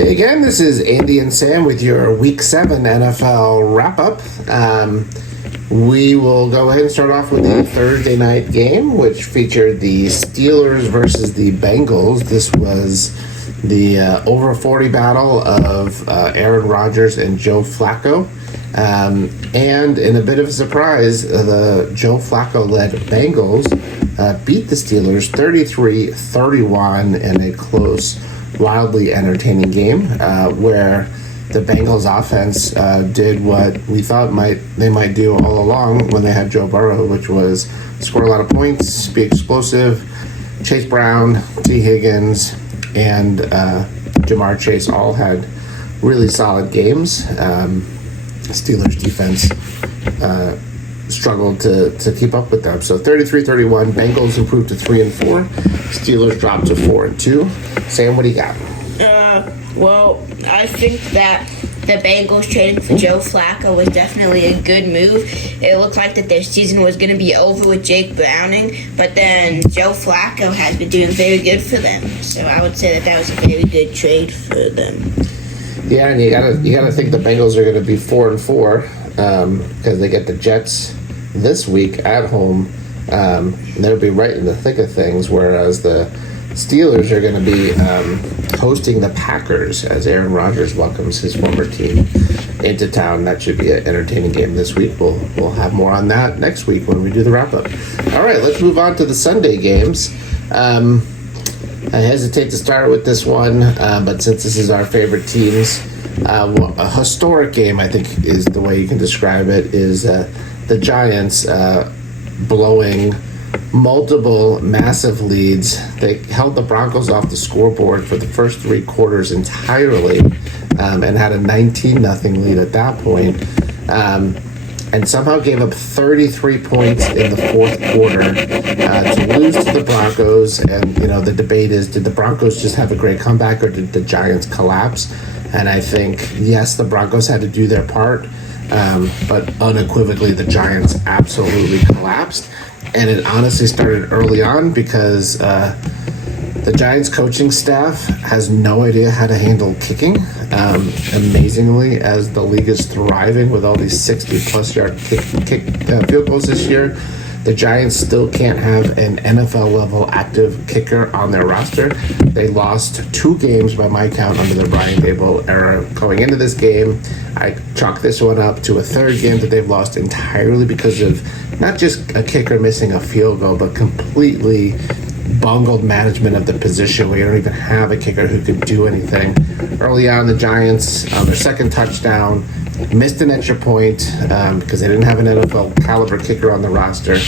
Hey again, this is Andy and Sam with your Week 7 NFL wrap-up. We will go ahead and start off with the Thursday night game, which featured the Steelers versus the Bengals. This was the over 40 battle of Aaron Rodgers and Joe Flacco. And in a bit of a surprise, the Joe Flacco-led Bengals beat the Steelers 33-31 in a close, wildly entertaining game where the Bengals offense did what we thought they might do all along when they had Joe Burrow, which was score a lot of points, be explosive. Chase Brown, T. Higgins, and Jamar Chase all had really solid games. Steelers defense struggled to keep up with them. So 33-31, Bengals improved to 3-4. Steelers dropped to 4-2. Sam, what do you got? Well, I think that the Bengals trading for Joe Flacco was definitely a good move. It looked like that their season was going to be over with Jake Browning, but then Joe Flacco has been doing very good for them. So I would say that was a very good trade for them. Yeah, and you gotta think the Bengals are going to be 4-4 because they get the Jets this week at home. They'll be right in the thick of things, whereas the Steelers are going to be hosting the Packers as Aaron Rodgers welcomes his former team into town. That should be an entertaining game this week. We'll have more on that next week when we do the wrap-up. All right, let's move on to the Sunday games. I hesitate to start with this one, but since this is our favorite teams, a historic game, I think is the way you can describe it, is the Giants blowing multiple massive leads. They held the Broncos off the scoreboard for the first three quarters entirely and had a 19-0 lead at that point. And somehow gave up 33 points in the fourth quarter to lose to the Broncos. And, the debate is, did the Broncos just have a great comeback or did the Giants collapse? And I think, yes, the Broncos had to do their part, but unequivocally the Giants absolutely collapsed. And it honestly started early on because the Giants coaching staff has no idea how to handle kicking. Amazingly, as the league is thriving with all these 60-plus yard field goals this year, the Giants still can't have an NFL-level active kicker on their roster. They lost 2 games by my count under the Brian Daboll era. Going into this game, I chalk this one up to a third game that they've lost entirely because of not just a kicker missing a field goal, but completely bungled management of the position where you don't even have a kicker who could do anything. Early on, the Giants, on their second touchdown, missed an extra point because they didn't have an NFL caliber kicker on the roster.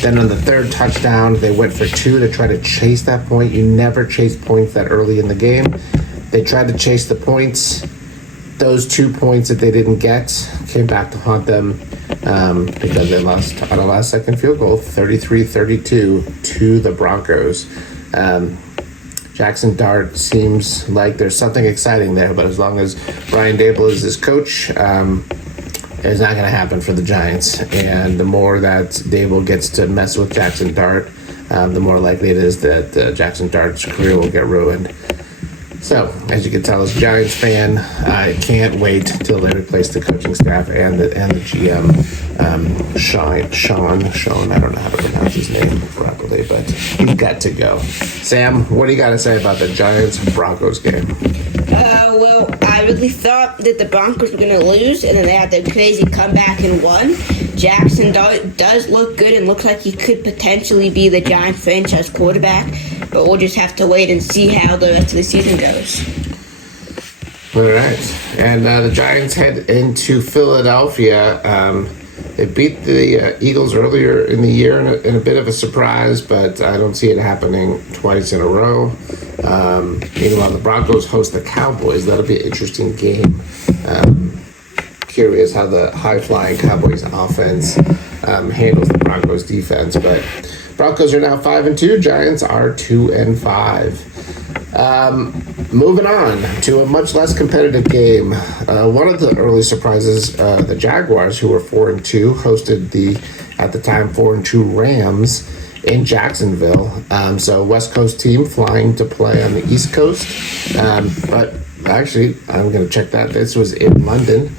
Then on the third touchdown, they went for 2 to try to chase that point. You never chase points that early in the game. They tried to chase the points. Those 2 points that they didn't get came back to haunt them because they lost on a last-second field goal, 33-32 to the Broncos. Jackson Dart seems like there's something exciting there, but as long as Brian Daboll is his coach, it's not going to happen for the Giants. And the more that Daboll gets to mess with Jackson Dart, the more likely it is that Jackson Dart's career will get ruined. So, as you can tell, as a Giants fan, I can't wait until they replace the coaching staff and the GM, Sean. I don't know how to pronounce his name properly, but he's got to go. Sam, what do you got to say about the Giants-Broncos game? Well, I really thought that the Broncos were going to lose, and then they had their crazy comeback and won. Jackson does look good and looks like he could potentially be the Giants franchise quarterback, but we'll just have to wait and see how the rest of the season goes. All right. And the Giants head into Philadelphia. They beat the Eagles earlier in the year in a bit of a surprise, but I don't see it happening twice in a row. Meanwhile, the Broncos host the Cowboys. That'll be an interesting game. Curious how the high-flying Cowboys offense handles the Broncos defense, but Broncos are now 5-2. Giants are 2-5. Moving on to a much less competitive game. One of the early surprises, the Jaguars, who were 4-2, hosted the, at the time, 4-2 Rams in Jacksonville. So West Coast team flying to play on the East Coast. But Actually, I'm going to check that. This was in London.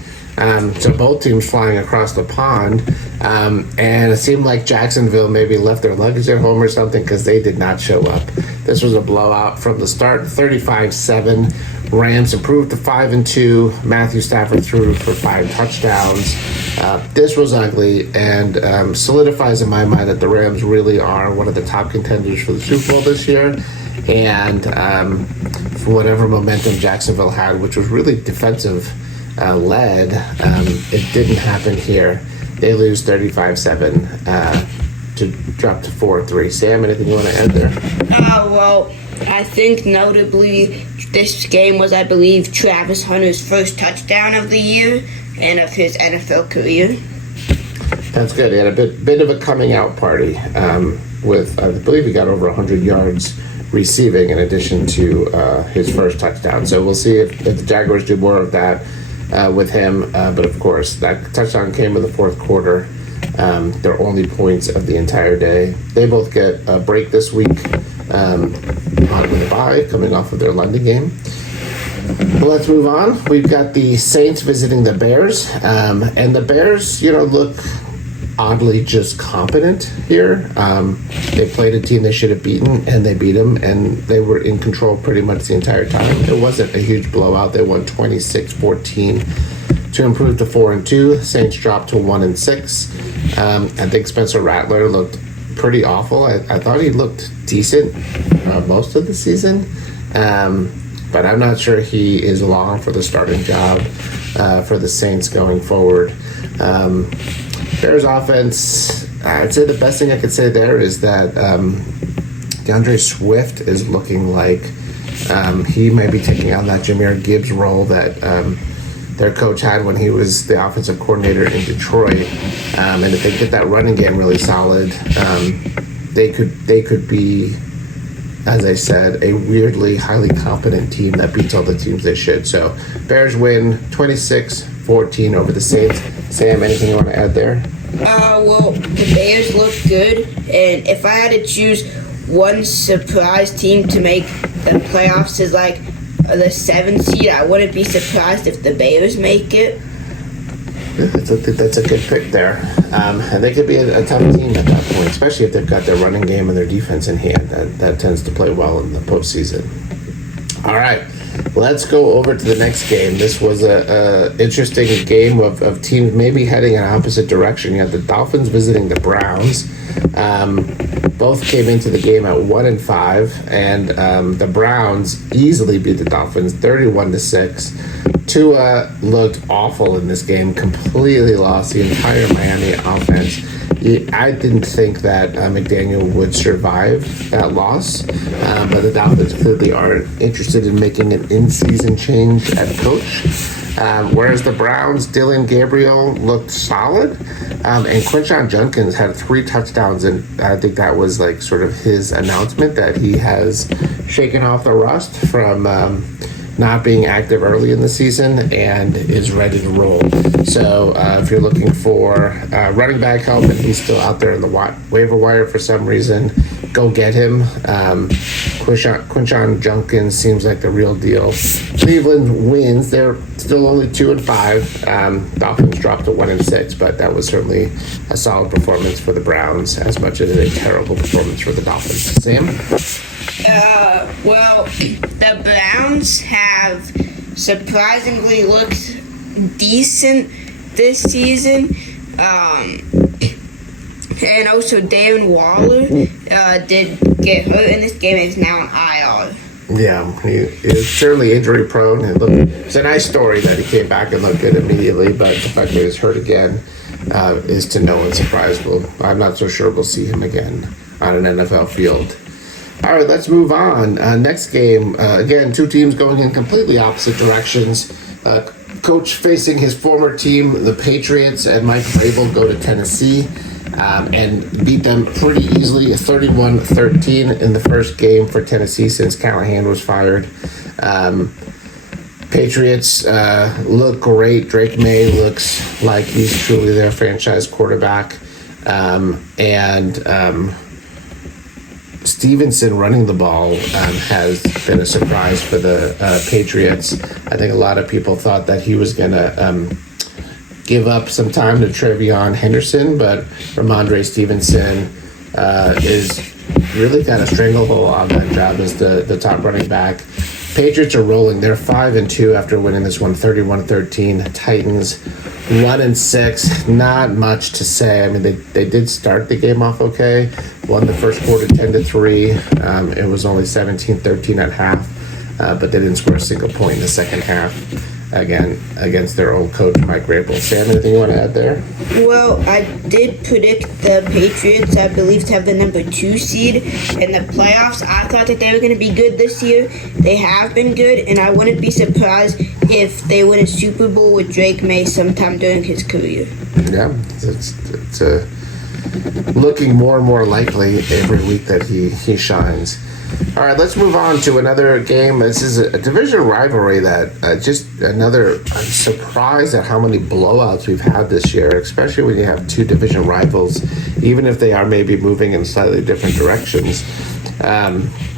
So both teams flying across the pond. And it seemed like Jacksonville maybe left their luggage at home or something because they did not show up. This was a blowout from the start, 35-7. Rams improved to 5-2. Matthew Stafford threw for 5 touchdowns. This was ugly and solidifies in my mind that the Rams really are one of the top contenders for the Super Bowl this year. And for whatever momentum Jacksonville had, which was really defensive led, it didn't happen here. They lose 35-7 to drop to 4-3. Sam, anything you want to add there? Well, I think notably this game was, I believe, Travis Hunter's first touchdown of the year and of his NFL career. That's good. He had a bit of a coming out party with, I believe he got over 100 yards receiving in addition to his first touchdown. So we'll see if the Jaguars do more of that with him. But of course, that touchdown came in the fourth quarter. Their only points of the entire day. They both get a break this week on the bye, coming off of their London game. Well, let's move on. We've got the Saints visiting the Bears. And the Bears, look oddly just competent here. They played a team they should have beaten, and they beat them, and they were in control pretty much the entire time. It wasn't a huge blowout. They won 26-14 to improve to 4-2. Saints dropped to 1-6. I think Spencer Rattler looked pretty awful. I thought he looked decent most of the season, but I'm not sure he is long for the starting job for the Saints going forward. Bears offense, I'd say the best thing I could say there is that DeAndre Swift is looking like he might be taking on that Jahmyr Gibbs role that their coach had when he was the offensive coordinator in Detroit. And if they get that running game really solid, they could be, as I said, a weirdly highly competent team that beats all the teams they should. So Bears win 26-14 over the Saints. Sam, anything you want to add there? Well, the Bears look good, and if I had to choose one surprise team to make the playoffs as like the 7th seed, I wouldn't be surprised if the Bears make it. That's a good pick there. And they could be a tough team at that point, especially if they've got their running game and their defense in hand. That tends to play well in the postseason. All right, let's go over to the next game. This was a interesting game of teams maybe heading in opposite direction. You had the Dolphins visiting the Browns. Both came into the game at 1-5, and the Browns easily beat the Dolphins 31-6. Tua looked awful in this game, completely lost the entire Miami offense. I didn't think that McDaniel would survive that loss, but the Dolphins clearly aren't interested in making an in-season change at coach. Whereas the Browns, Dylan Gabriel looked solid, and Quinshon Judkins had 3 touchdowns, and I think that was like sort of his announcement that he has shaken off the rust from not being active early in the season and is ready to roll. So if you're looking for running back help and he's still out there in the waiver wire for some reason, go get him. Quinshon Judkins seems like the real deal. Cleveland wins. They're still only 2-5. Dolphins dropped to 1-6, but that was certainly a solid performance for the Browns, as much as a terrible performance for the Dolphins. Sam? Well, the Browns have surprisingly looked decent this season. And also Darren Waller did get hurt in this game and is now on IR. Yeah, he is certainly injury prone. It's a nice story that he came back and looked good immediately, but the fact that he was hurt again is to no one's surprise. I'm not so sure we'll see him again on an NFL field. All right, let's move on. Next game, again, 2 teams going in completely opposite directions. Coach facing his former team, the Patriots, and Mike Vrabel go to Tennessee and beat them pretty easily, 31-13 in the first game for Tennessee since Callahan was fired. Patriots look great. Drake May looks like he's truly their franchise quarterback. Stevenson running the ball has been a surprise for the Patriots. I think a lot of people thought that he was going to give up some time to Trevion Henderson, but Ramondre Stevenson is really got a stranglehold on that job as the top running back. Patriots are rolling. They're 5-2 after winning this one, 31-13. Titans 1-6. Not much to say. I mean, they did start the game off okay. Won the first quarter 10-3. It was only 17-13 at half, but they didn't score a single point in the second half. Again, against their old coach, Mike Vrabel. Sam, anything you want to add there? Well, I did predict the Patriots, I believe, to have the number 2 seed in the playoffs. I thought that they were going to be good this year. They have been good, and I wouldn't be surprised if they win a Super Bowl with Drake May sometime during his career. Yeah, it's looking more and more likely every week that he shines. All right, let's move on to another game. This is a division rivalry that just another. I'm surprised at how many blowouts we've had this year, especially when you have two division rivals, even if they are maybe moving in slightly different directions.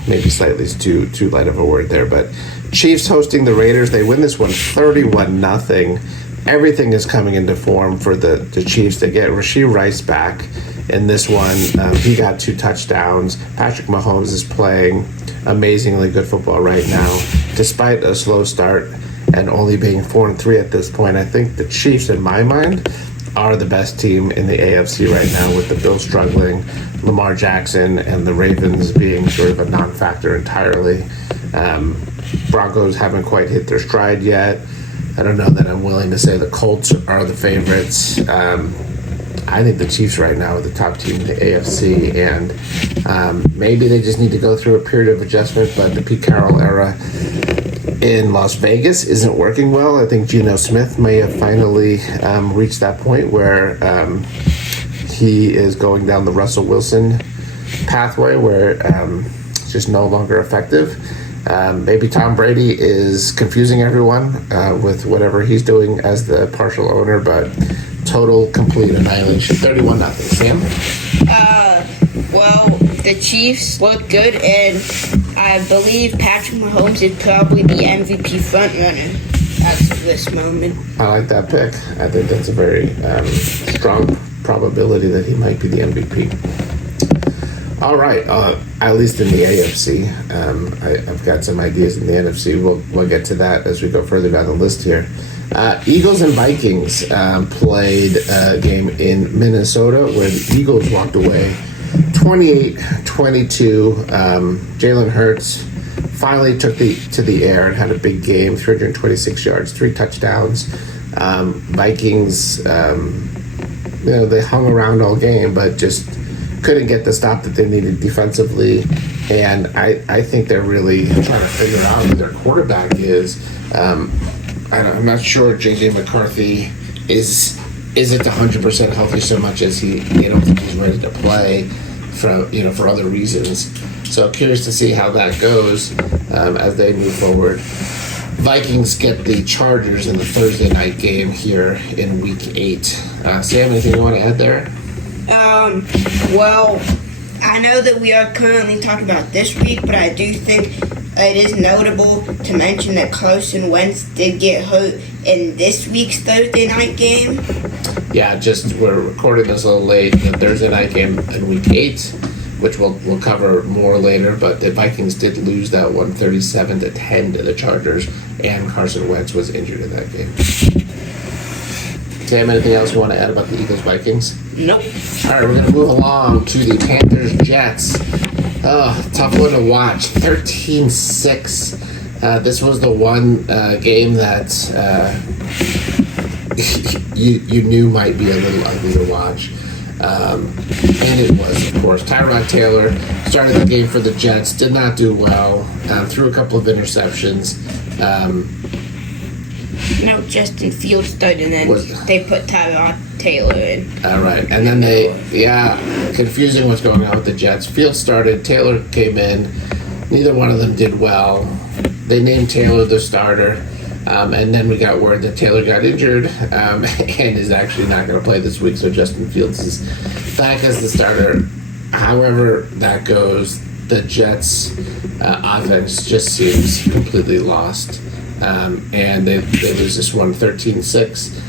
Maybe slightly is too light of a word there, but Chiefs hosting the Raiders. They win this one 31-0. Everything is coming into form for the Chiefs. They get Rashee Rice back in this one. He got 2 touchdowns. Patrick Mahomes is playing amazingly good football right now, despite a slow start and only being 4-3 at this point. I think the Chiefs, in my mind, are the best team in the AFC right now, with the Bills struggling, Lamar Jackson and the Ravens being sort of a non-factor entirely. Broncos haven't quite hit their stride yet. I don't know that I'm willing to say the Colts are the favorites. I think the Chiefs right now are the top team in the AFC, and maybe they just need to go through a period of adjustment, but the Pete Carroll era in Las Vegas isn't working well. I think Geno Smith may have finally reached that point where he is going down the Russell Wilson pathway where it's just no longer effective. Maybe Tom Brady is confusing everyone with whatever he's doing as the partial owner, but total, complete annihilation. 31-0. Sam? Well, the Chiefs look good, and I believe Patrick Mahomes is probably the MVP frontrunner as of this moment. I like that pick. I think that's a very strong probability that he might be the MVP. All right, at least in the AFC. I've got some ideas in the NFC. We'll get to that as we go further down the list here. Eagles and Vikings played a game in Minnesota where the Eagles walked away 28-22. Jalen Hurts finally took to the air and had a big game, 326 yards, 3 touchdowns. Vikings, they hung around all game, but just couldn't get the stop that they needed defensively. And I think they're really trying to figure out who their quarterback is. I'm not sure J.J. McCarthy isn't 100% healthy so much as they don't think he's ready to play for other reasons. So curious to see how that goes as they move forward. Vikings get the Chargers in the Thursday night game here in Week 8. Sam, anything you want to add there? Well, I know that we are currently talking about this week, but I do think it is notable to mention that Carson Wentz did get hurt in this week's Thursday night game. Yeah, we're recording this a little late. The Thursday night game in Week 8, which we'll cover more later, but the Vikings did lose that one 37-10 to the Chargers, and Carson Wentz was injured in that game. Sam, anything else you want to add about the Eagles-Vikings? Nope. All right, we're going to move along to the Panthers-Jets. Oh, tough one to watch. 13-6. This was the one game that you knew might be a little ugly to watch. And it was, of course. Tyrod Taylor started the game for the Jets, did not do well, threw a couple of interceptions. No, Justin Fields started, and then they put Tyrod Taylor in. All right, and then confusing what's going on with the Jets. Fields started, Taylor came in. Neither one of them did well. They named Taylor the starter, and then we got word that Taylor got injured and is actually not going to play this week, so Justin Fields is back as the starter. However that goes, the Jets' offense just seems completely lost. And they lose this one 13-6.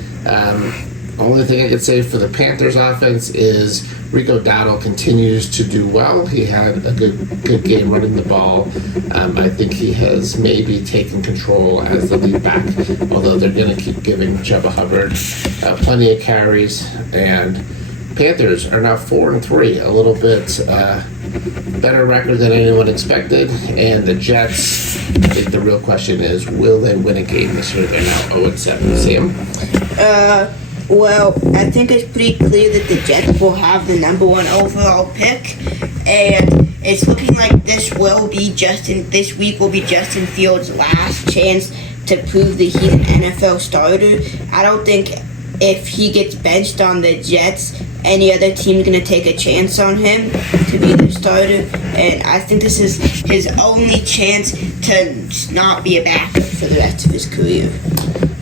Only thing I could say for the Panthers offense is Rico Dowdle continues to do well. He had a good game running the ball. I think he has maybe taken control as the lead back, although they're going to keep giving Chuba Hubbard plenty of carries. And Panthers are now 4-3, a little bit better record than anyone expected. And the Jets, I think the real question is, will they win a game this year? They're now 0-7. Sam? Well, I think it's pretty clear that the Jets will have the number 1 overall pick, and it's looking like this week will be Justin Fields' last chance to prove that he's an NFL starter. I don't think if he gets benched on the Jets, any other team is going to take a chance on him to be the starter, and I think this is his only chance to not be a backup for the rest of his career.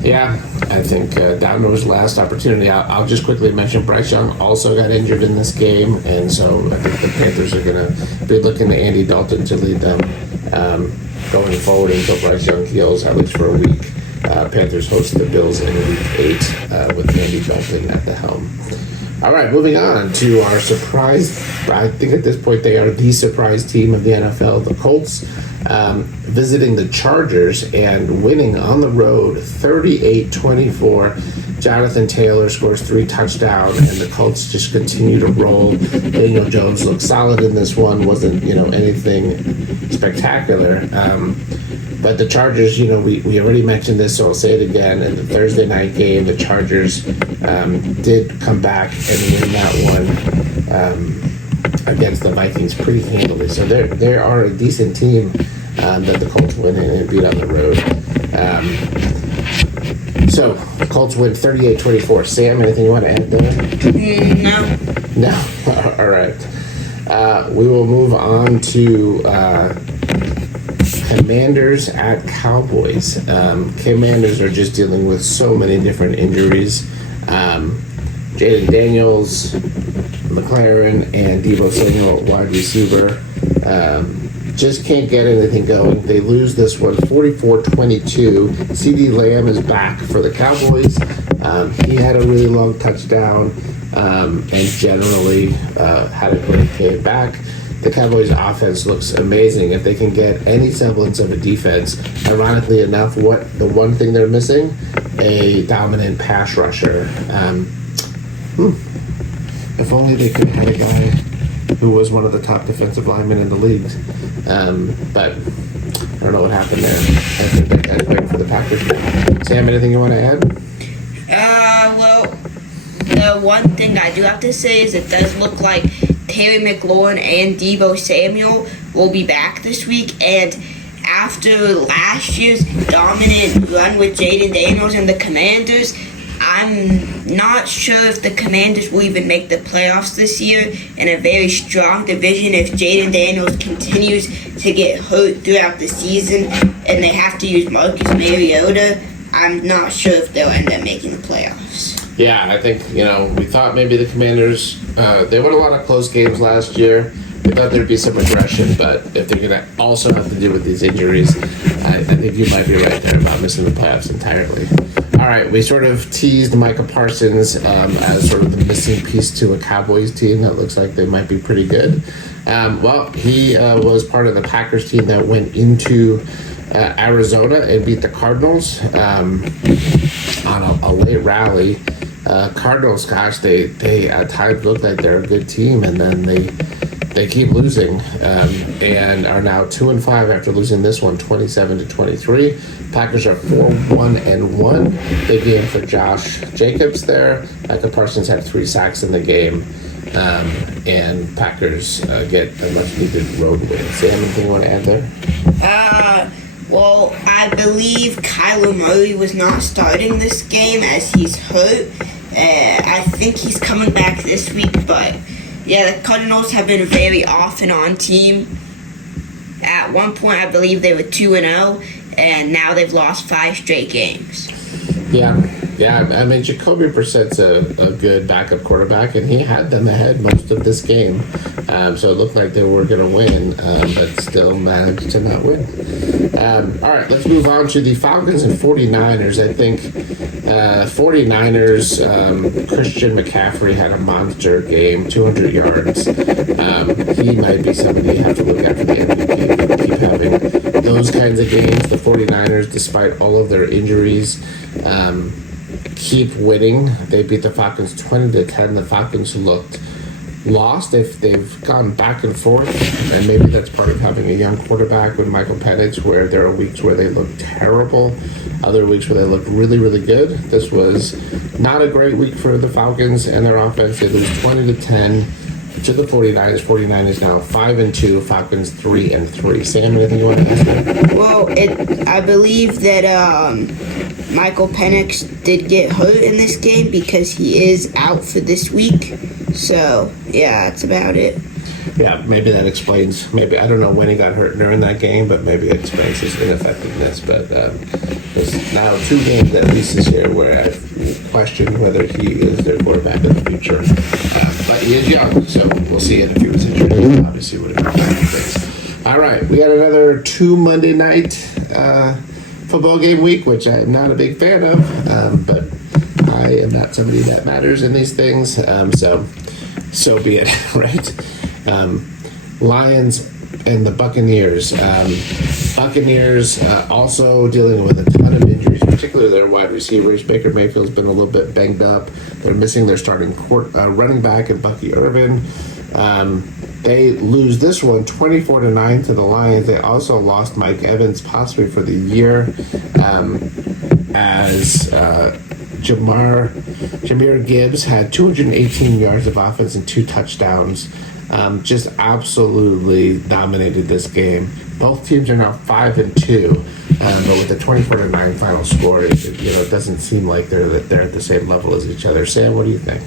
Yeah, I think Downer's last opportunity. I'll just quickly mention Bryce Young also got injured in this game, and so I think the Panthers are going to be looking to Andy Dalton to lead them going forward until Bryce Young heals, at least for a week. Panthers host the Bills in Week 8 with Andy Dalton at the helm. All right, moving on to our surprise. I think at this point they are the surprise team of the NFL, the Colts, visiting the Chargers and winning on the road 38-24. Jonathan Taylor scores 3 touchdowns, and the Colts just continue to roll. Daniel Jones looked solid in this one. Wasn't anything spectacular. But the Chargers, we already mentioned this, so I'll say it again. In the Thursday night game, the Chargers did come back and win that one against the Vikings pretty handily. So they are a decent team that the Colts win and beat on the road. So the Colts win 38-24. Sam, anything you want to add there? No? All right. We will move on to Commanders at Cowboys. Commanders are just dealing with so many different injuries. Jaden Daniels, McLaren, and Deebo Samuel at wide receiver just can't get anything going. They lose this one 44-22. CeeDee Lamb is back for the Cowboys. He had a really long touchdown and generally had a great game back. The Cowboys' offense looks amazing. If they can get any semblance of a defense, ironically enough, the one thing they're missing, a dominant pass rusher. If only they could have had a guy who was one of the top defensive linemen in the league. But I don't know what happened there. I think that guy's waiting for the Packers. Sam, anything you want to add? Well, the one thing I do have to say is it does look like Terry McLaurin and Deebo Samuel will be back this week, and after last year's dominant run with Jaden Daniels and the Commanders, I'm not sure if the Commanders will even make the playoffs this year in a very strong division if Jaden Daniels continues to get hurt throughout the season and they have to use Marcus Mariota. I'm not sure if they'll end up making the playoffs. Yeah, I think, we thought maybe the Commanders, they won a lot of close games last year. We thought there'd be some aggression, but if they're going to also have to deal with these injuries, I think you might be right there about missing the playoffs entirely. All right, we sort of teased Micah Parsons as sort of the missing piece to a Cowboys team that looks like they might be pretty good. He was part of the Packers team that went into Arizona and beat the Cardinals on a late rally. Cardinals, gosh, they at times look like they're a good team, and then they keep losing and are now 2-5 after losing this one 27-23. Packers are 4-1-1. Big game for Josh Jacobs there. Micah Parsons had 3 sacks in the game, and Packers get a much needed road win. Sam, anything you want to add there? Well, I believe Kyler Murray was not starting this game as he's hurt. I think he's coming back this week, but yeah, the Cardinals have been a very off and on team. At one point, I believe they were 2-0, and now they've lost 5 straight games. Yeah, Yeah, I mean, Jacoby Brissett's a good backup quarterback, and he had them ahead most of this game. So it looked like they were going to win, but still managed to not win. All right, let's move on to the Falcons and 49ers. I think 49ers, Christian McCaffrey had a monster game, 200 yards. He might be somebody you have to look at for the MVP. Keep having those kinds of games. The 49ers, despite all of their injuries, keep winning. They beat the Falcons 20-10. The Falcons looked lost. They've gone back and forth, and maybe that's part of having a young quarterback with Michael Penix, where there are weeks where they look terrible, other weeks where they look really, really good. This was not a great week for the Falcons and their offense. They lose 20-10 to the 49ers. 49ers now 5-2, Falcons 3-3. Sam, anything you want to ask me? Well, I believe that Michael Penix did get hurt in this game because he is out for this week. So, yeah, that's about it. Yeah, maybe that explains. Maybe I don't know when he got hurt during that game, but maybe it explains his ineffectiveness. But there's now 2 games at least this year where I've questioned whether he is their quarterback in the future. But he is young, so we'll see if he was injured. Obviously, would have been things. All right, we got another 2 Monday night football game week, which I'm not a big fan of, but I am not somebody that matters in these things. So be it, right? Lions and the Buccaneers. Buccaneers also dealing with a ton of injuries, particularly their wide receivers. Baker Mayfield's been a little bit banged up. They're missing their starting running back and Bucky Irvin. They lose this one 24-9 to the Lions. They also lost Mike Evans possibly for the year, as Jahmyr Gibbs had 218 yards of offense and 2 touchdowns. Just absolutely dominated this game. Both teams are now 5-2, but with the 24-9 final score, it doesn't seem like they're at the same level as each other. Sam, what do you think?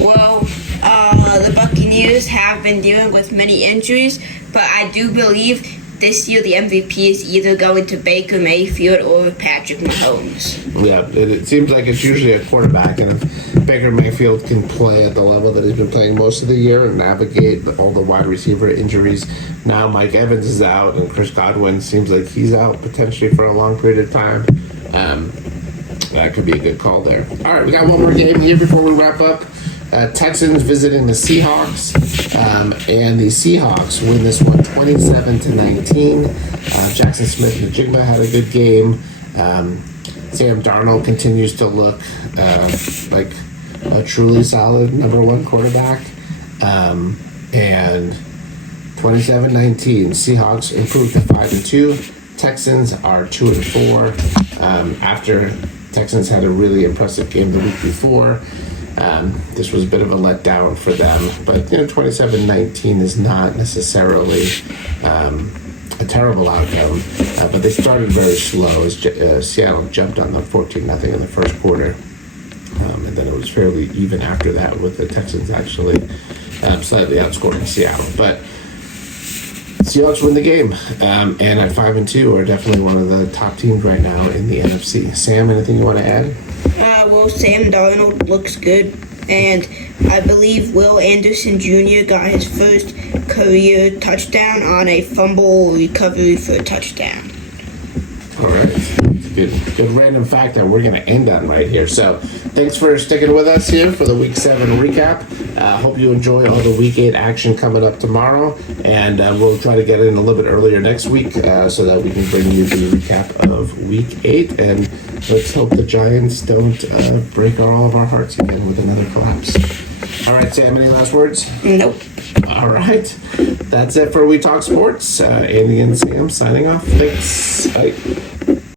Well, the Buccaneers have been dealing with many injuries, but I do believe this year the MVP is either going to Baker Mayfield or Patrick Mahomes. Yeah, it seems like it's usually a quarterback, and if Baker Mayfield can play at the level that he's been playing most of the year and navigate all the wide receiver injuries, now Mike Evans is out and Chris Godwin seems like he's out potentially for a long period of time. That could be a good call there. All right, we got one more game here before we wrap up. Texans visiting the Seahawks, and the Seahawks win this one 27-19. Jackson Smith-Njigba had a good game. Sam Darnold continues to look like a truly solid number 1 quarterback. And 27-19, Seahawks improved to 5-2. Texans are 2-4. After Texans had a really impressive game the week before. This was a bit of a letdown for them, but 27-19 is not necessarily a terrible outcome. But they started very slow as Seattle jumped on them 14-0 in the first quarter, and then it was fairly even after that, with the Texans actually slightly outscoring Seattle. But Seahawks win the game, and at 5-2 are definitely one of the top teams right now in the NFC. Sam, anything you want to add? Well, Sam Darnold looks good, and I believe Will Anderson Jr. got his first career touchdown on a fumble recovery for a touchdown. All right. Good random fact that we're going to end on right here. So thanks for sticking with us here for the Week 7 recap. Hope you enjoy all the Week 8 action coming up tomorrow. And we'll try to get in a little bit earlier next week so that we can bring you the recap of Week 8. And let's hope the Giants don't break all of our hearts again with another collapse. All right, Sam, any last words? Nope. All right. That's it for We Talk Sports. Andy and Sam signing off. Thanks. Bye.